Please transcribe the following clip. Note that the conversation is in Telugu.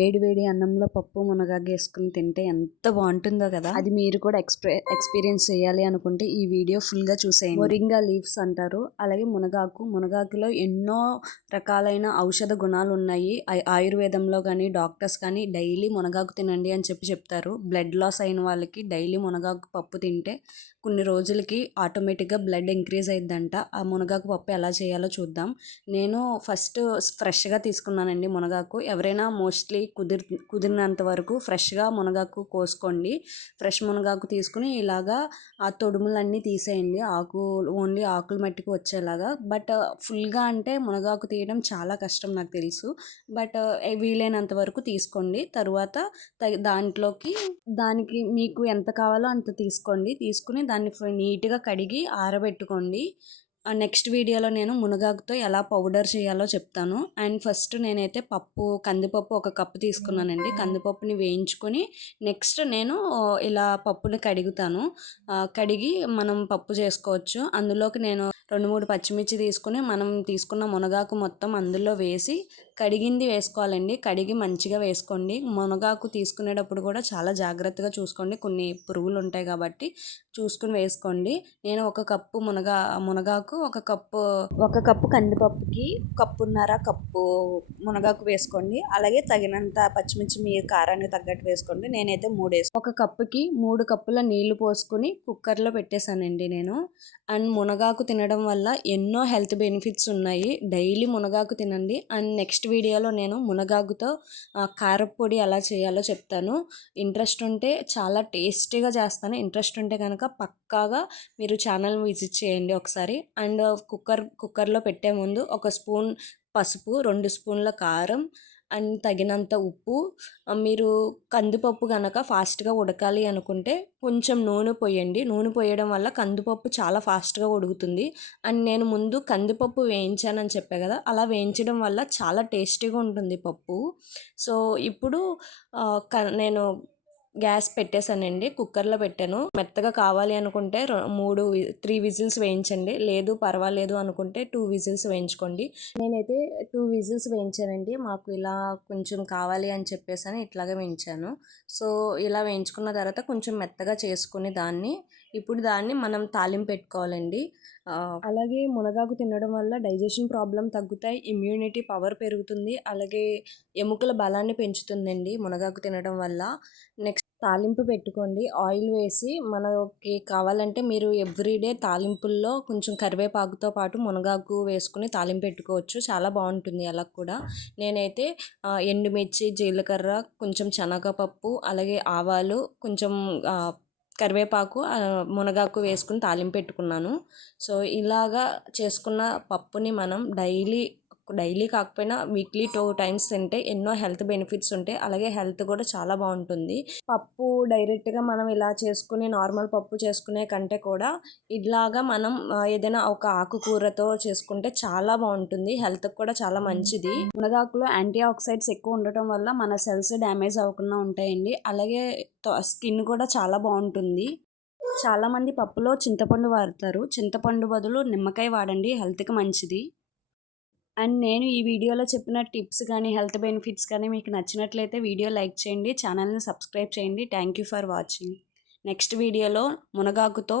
వేడి వేడి అన్నంలో పప్పు మునగాకు వేసుకుని తింటే ఎంత బాగుంటుందో కదా. అది మీరు కూడా ఎక్స్పీరియన్స్ చేయాలి అనుకుంటే ఈ వీడియో ఫుల్గా చూసేయండి. మొరింగా లీవ్స్ అంటారు. అలాగే మునగాకులో ఎన్నో రకాలైన ఔషధ గుణాలు ఉన్నాయి. ఆయుర్వేదంలో కానీ డాక్టర్స్ కానీ డైలీ మునగాకు తినండి అని చెప్తారు. బ్లడ్ లాస్ అయిన వాళ్ళకి డైలీ మునగాకు పప్పు తింటే కొన్ని రోజులకి ఆటోమేటిక్గా బ్లడ్ ఇంక్రీజ్ అయిద్దంట. ఆ మునగాకు పప్పు ఎలా చేయాలో చూద్దాం. నేను ఫస్ట్ ఫ్రెష్గా తీసుకున్నానండి మునగాకు. ఎవరైనా మోస్ట్లీ కుదిరినంత వరకు ఫ్రెష్గా మునగాకు కోసుకోండి. ఫ్రెష్ మునగాకు తీసుకుని ఇలాగా ఆ తొడుములన్నీ తీసేయండి. ఓన్లీ ఆకులు మట్టికి వచ్చేలాగా. బట్ ఫుల్గా అంటే మునగాకు తీయడం చాలా కష్టం నాకు తెలుసు. బట్ వీలైనంత వరకు తీసుకోండి. తరువాత దానికి మీకు ఎంత కావాలో అంత తీసుకుని దాన్ని నీట్గా కడిగి ఆరబెట్టుకోండి. నెక్స్ట్ వీడియోలో నేను మునగాకుతో ఎలా పౌడర్ చేయాలో చెప్తాను. అండ్ ఫస్ట్ నేనైతే కందిపప్పు 1 కప్పు తీసుకున్నానండి. కందిపప్పుని వేయించుకొని నెక్స్ట్ నేను ఇలా పప్పుని కడుగుతాను. కడిగి మనం పప్పు చేసుకోవచ్చు. అందులోకి నేను 2-3 పచ్చిమిర్చి తీసుకుని మనం తీసుకున్న మునగాకు మొత్తం అందులో వేసి కడిగింది వేసుకోవాలండి. కడిగి మంచిగా వేసుకోండి. మునగాకు తీసుకునేటప్పుడు కూడా చాలా జాగ్రత్తగా చూసుకోండి. కొన్ని పురుగులు ఉంటాయి కాబట్టి చూసుకుని వేసుకోండి. నేను 1 కప్పు మునగాకు 1 కప్పు కందిపప్పుకి 1.5 కప్పు మునగాకు వేసుకోండి. అలాగే తగినంత పచ్చిమిర్చి మీ కారానికి తగ్గట్టు వేసుకోండి. నేనైతే 3 వేసుకున్నాను. 1 కప్పుకి 3 కప్పుల నీళ్లు పోసుకుని కుక్కర్లో పెట్టేశానండి నేను. అండ్ మునగాకు తినడం వల్ల ఎన్నో హెల్త్ బెనిఫిట్స్ ఉన్నాయి. డైలీ మునగాకు తినండి. అండ్ నెక్స్ట్ వీడియోలో నేను మునగాకుతో కారప్పొడి ఎలా చేయాలో చెప్తాను. ఇంట్రెస్ట్ ఉంటే చాలా టేస్టీగా చేస్తాను. ఇంట్రెస్ట్ ఉంటే కనుక పక్కాగా మీరు ఛానల్ విజిట్ చేయండి ఒకసారి. అండ్ కుక్కర్లో పెట్టే ముందు 1 స్పూన్ పసుపు, 2 స్పూన్ల కారం అండ్ తగినంత ఉప్పు. మీరు కందిపప్పు కనుక ఫాస్ట్గా ఉడకాలి అనుకుంటే కొంచెం నూనె పోయండి. నూనె పోయడం వల్ల కందిపప్పు చాలా ఫాస్ట్గా ఉడుకుతుంది. అండ్ నేను ముందు కందిపప్పు వేయించానని చెప్పా కదా, అలా వేయించడం వల్ల చాలా టేస్టీగా ఉంటుంది పప్పు. సో ఇప్పుడు నేను గ్యాస్ పెట్టేశానండి. కుక్కర్లో పెట్టాను. మెత్తగా కావాలి అనుకుంటే 3 విజిల్స్ వేయించండి. లేదు పర్వాలేదు అనుకుంటే 2 విజిల్స్ వేయించుకోండి. నేనైతే 2 విజిల్స్ వేయించానండి. మాకు ఇలా కొంచెం కావాలి అని చెప్పేసి ఇట్లాగే వేయించాను. సో ఇలా వేయించుకున్న తర్వాత కొంచెం మెత్తగా చేసుకుని ఇప్పుడు దాన్ని మనం తాలింపు పెట్టుకోవాలండి. అలాగే మునగాకు తినడం వల్ల డైజెషన్ ప్రాబ్లం తగ్గుతాయి, ఇమ్యూనిటీ పవర్ పెరుగుతుంది, అలాగే ఎముకల బలాన్ని పెంచుతుందండి మునగాకు తినడం వల్ల. నెక్స్ట్ తాలింపు పెట్టుకోండి. ఆయిల్ వేసి మనకి కావాలంటే మీరు ఎవ్రీడే తాలింపుల్లో కొంచెం కరివేపాకుతో పాటు మునగాకు వేసుకుని తాలింపు పెట్టుకోవచ్చు. చాలా బాగుంటుంది అలా కూడా. నేనైతే ఎండుమిర్చి, జీలకర్ర, కొంచెం శనగపప్పు, అలాగే ఆవాలు, కొంచెం కరివేపాకు, మునగాకు వేసుకుని తాలింపు పెట్టుకున్నాను. సో ఇలాగా చేసుకున్న పప్పుని మనం డైలీ కాకపోయినా వీక్లీ 2 టైమ్స్ తింటే ఎన్నో హెల్త్ బెనిఫిట్స్ ఉంటాయి. అలాగే హెల్త్ కూడా చాలా బాగుంటుంది. పప్పు డైరెక్ట్గా మనం ఇలా చేసుకుని నార్మల్ పప్పు చేసుకునే కంటే కూడా ఇలాగా మనం ఏదైనా ఒక ఆకుకూరతో చేసుకుంటే చాలా బాగుంటుంది. హెల్త్కి కూడా చాలా మంచిది. మునగాకులో యాంటీ ఆక్సిడెంట్స్ ఎక్కువ ఉండటం వల్ల మన సెల్స్ డ్యామేజ్ అవ్వకుండా ఉంటాయండి. అలాగే స్కిన్ కూడా చాలా బాగుంటుంది. చాలామంది పప్పులో చింతపండు వాడతారు. చింతపండు బదులు నిమ్మకాయ వాడండి, హెల్త్కి మంచిది. అండ్ నేను ఈ వీడియోలో చెప్పిన టిప్స్ కానీ హెల్త్ బెనిఫిట్స్ కానీ మీకు నచ్చినట్లయితే వీడియో లైక్ చేయండి, ఛానల్ని సబ్స్క్రైబ్ చేయండి. Thank you for watching. Next వీడియోలో మునగాకుతో